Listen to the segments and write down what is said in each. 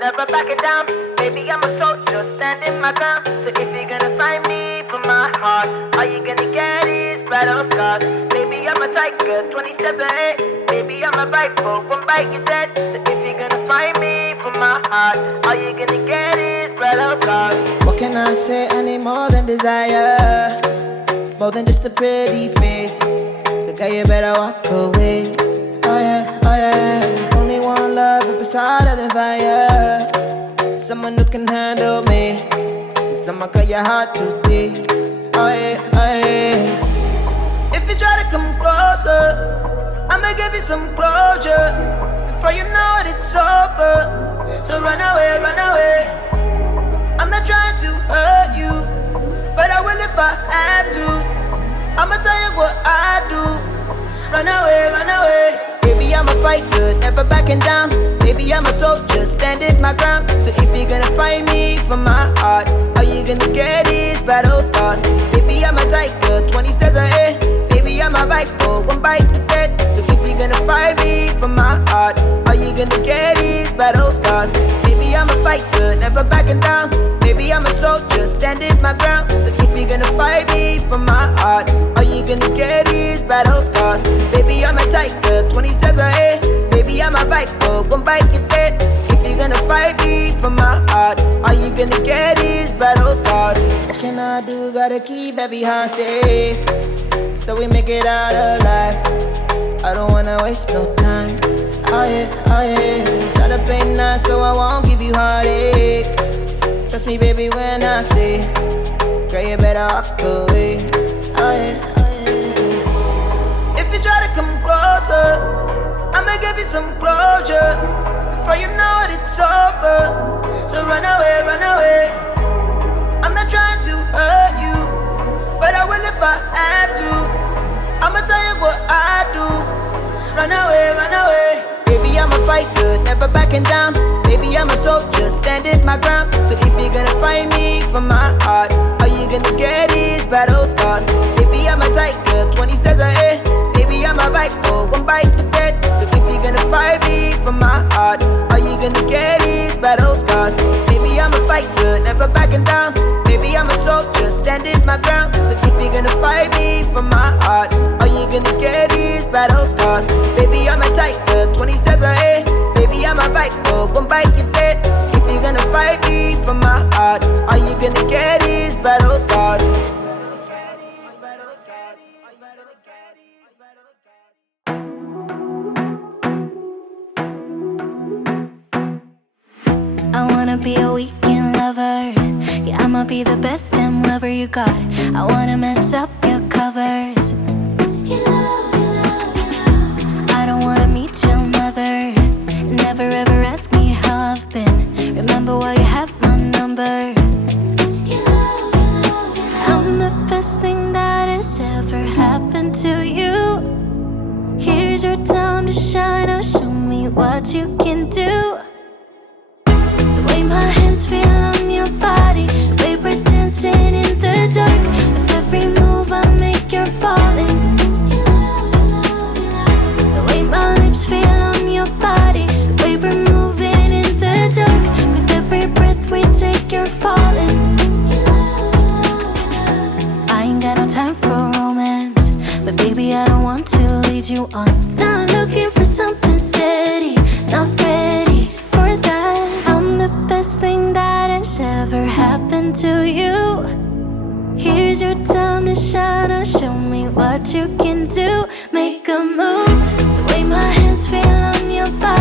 Never backing down. Baby, I'm a soldier, standing my ground. So if you're gonna find me for my heart, all you gonna get is battle scars. Baby, I'm a tiger, 27. Baby, I'm a rifle, one bite you're dead. So if you're gonna find me for my heart, all you gonna get is battle scars. What can I say? I need more than desire, more than just a pretty face. So girl, you better walk away. Oh yeah, oh yeah. Only one love if it's hotter than fire. Someone who can handle me. Someone cut your heart too deep. Oh yeah, oh yeah. If you try to come closer, I'ma give you some closure. Before you know it, it's over. So run away, run away. I'm not trying to hurt you, but I will if I have to. I'ma tell you what I do. Run away, run away. Baby, I'm a fighter, never backing down. Baby, I'm a soldier, standing my ground. So if you're gonna find me for my heart, all you gonna get is battle scars. Baby, I'm a tiger, 20 steps ahead. Baby, I'm a rifle, one bite to dead. So if you're gonna find me for my heart, all you gonna get is battle scars. Baby, I'm a fighter, never backing down. Baby, I'm a soldier, standing my ground. So if you're gonna fight me for my heart, all you gonna get is battle scars. Baby, I'm a tiger, 20 steps ahead. Baby, I'm a rifle, one bite you dead. So if you're gonna fight me for my heart, all you gonna get is battle scars. What can I do? Gotta keep every heart safe, so we make it out alive. I don't wanna waste no time. Oh yeah, oh yeah. Try to play nice so I won't give you heartache. Trust me, baby, when I say, girl, you better walk away. Oh yeah, oh yeah. If you try to come closer, I'ma give you some closure. Before you know it, it's over. So run away, run away. I'm not trying to hurt you, but I will if I have to. I'ma tell you what I do. Run away, run away. Baby, I'm a fighter, never backing down. Baby, I'm a soldier, standing my ground. So if you're gonna find me for my heart, all you gonna get is battle scars. Baby, I'm a tiger, 20 steps ahead. Baby, I'm a rifle, one bite to dead. So if you're gonna find me for my heart, all you gonna get is battle scars. Baby, I'm a fighter, never backing down. Baby, I'm a soldier, standing my ground. So if you're gonna fight me for my heart, all you gonna get is battle scars. Baby, I'm a tiger, 20 steps ahead. Baby, I'm a rifle, one bite you dead. So if you're gonna fight me for my heart, all you gonna get is battle scars. I wanna be a weekend lover. Yeah, I'ma be the best damn lover you got. I wanna mess up your covers. You love, you love, you love. I don't wanna meet your mother. Never ever ask me how I've been. Remember why you have my number. You love, you love, you love. I'm the best thing that has ever happened to you. Here's your time to shine. Now show me what you can do. My hands feel on your body, the way we're dancing in the dark. With every move I make, you're falling. You love, you love, you love. The way my lips feel on your body, the way we're moving in the dark. With every breath we take, you're falling. You love, you love, you love. I ain't got no time for romance, but baby, I don't want to lead you on. Not looking for something steady, not ready for that. The best thing that has ever happened to you. Here's your time to shine. Now show me what you can do. Make a move. The way my hands feel on your body.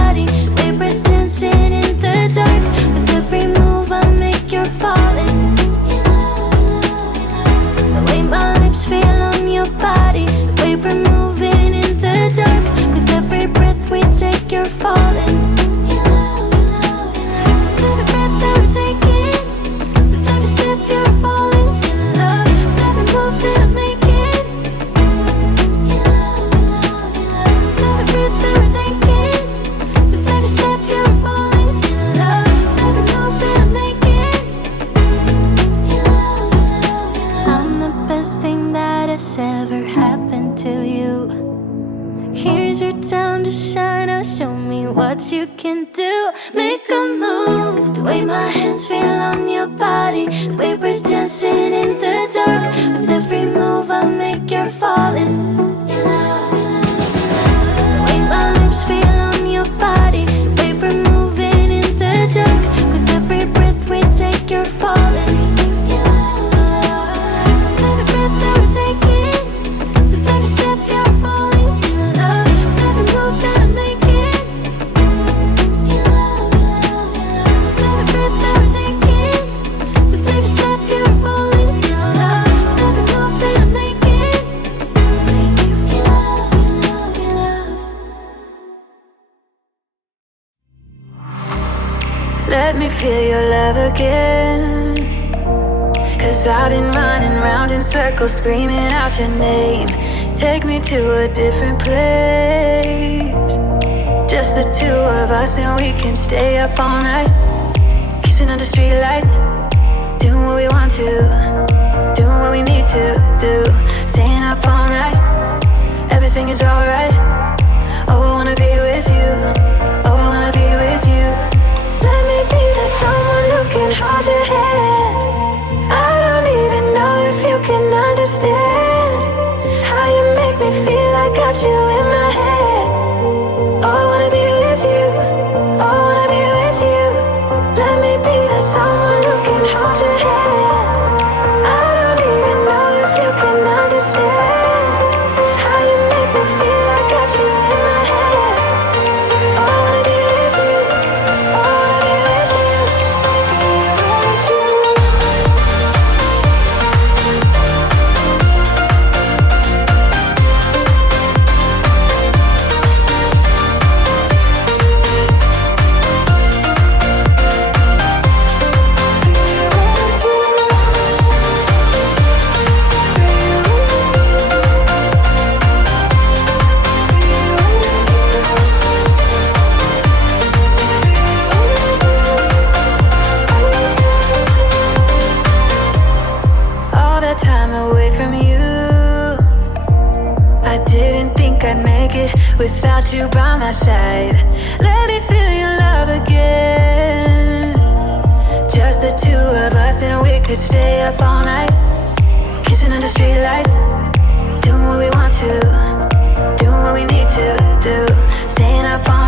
wonder what you can do. Make a move. The way my hands feel on your body, the way we're dancing in the dark. With every move I make, you're falling in love, in love, in love. The way my lips feel on your body, the way we're moving in the dark. With every breath we take, you're falling in love, in love, in love. With every breath that we're taking, with every step you're falling in love. With every move that I'm making, in love, in love, in love. With every breath that we're taking, with every step you're falling in love. With every move that I'm making, in love, in love, in love. Let me feel your love again, 'cause I've been running round in circles screaming out your name. Take me to a different place, just the two of us and we can stay up all night. Kissing under streetlights, doing what we want to, doing what we need to do. Staying up all night, everything is alright. Oh, I wanna be with you, oh, I wanna be with you. Let me be that someone who can hold your hand. I don't even know if you can understand how you make me feel. I got you in my head. Oh, I wanna be with you, oh, I wanna be with you. Let me be that someone who can hold your hand. I don't even know if you can understand how you make me feel. I got you in my head. Oh, I wanna be with you, oh, I wanna be with you. All that time away from you, I didn't think I'd make it without you by my side. Let me feel your love again, just the two of us and we could stay up all night. Kissing under streetlights, doing what we want to, doing what we need to do. Staying up all